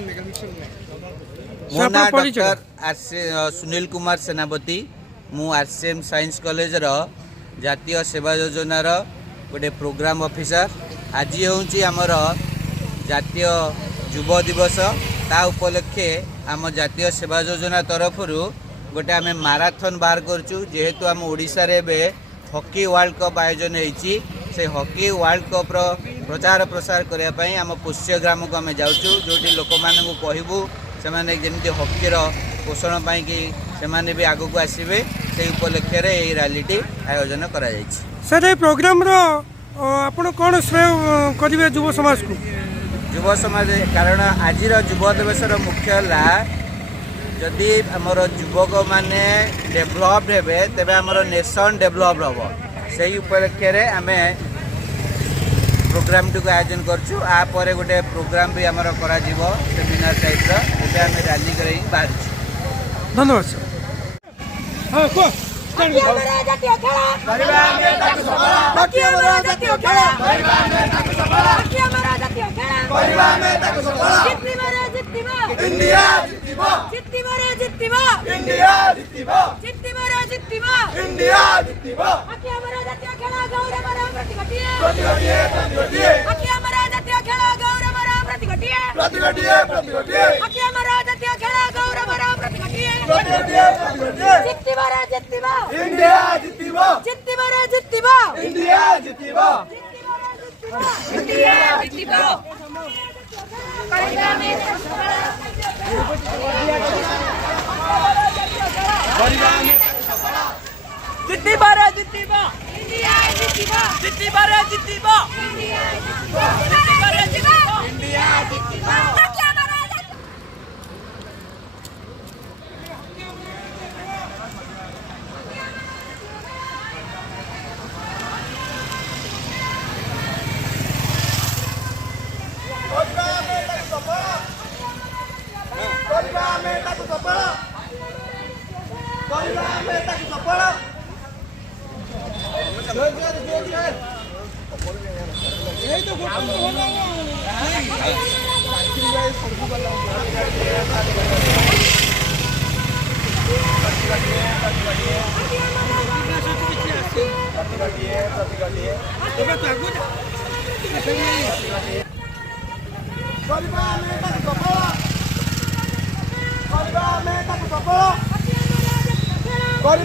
मो ना डॉक्टर सुनील कुमार सेनापति मु आरसीएम साइंस कॉलेज जातीय सेवा योजनार गोटे प्रोग्राम ऑफिसर। आज हूँ आमर जातीय युव दिवस ता उपलक्षे आम जातीय सेवा योजना तरफ गोटे आम माराथन बाहर करूँ जेहेतु आम ओडिशा रे बे हॉकी वर्ल्ड कप आयोजन होती से हॉकी वर्ल्ड कप प्रचार प्रसार करने आम पुष्य ग्राम को आम जाऊँ जो लोक मानू कहबू से जमी हॉकीर पोषण पाई कि से भी आगू आसवे से उपलक्ष्य यही रैलीटी आयोजन कर सर ये प्रोग्राम आपण कौन श्रेय करेंगे युव समाज को? युव समाज कारण आज युव दिवस मुख्य है जदि आमर युवक मैंने डेभलप हे तेरे आमर नेशन डेभलप हम से उपलक्ष्य आम प्रोग्राम टी आयोजन कर गोटे प्रोग्राम भी आमर कर सेमिनार टाइप आम रैली कर बाहर। धन्यवाद सर। हाँ कह सफल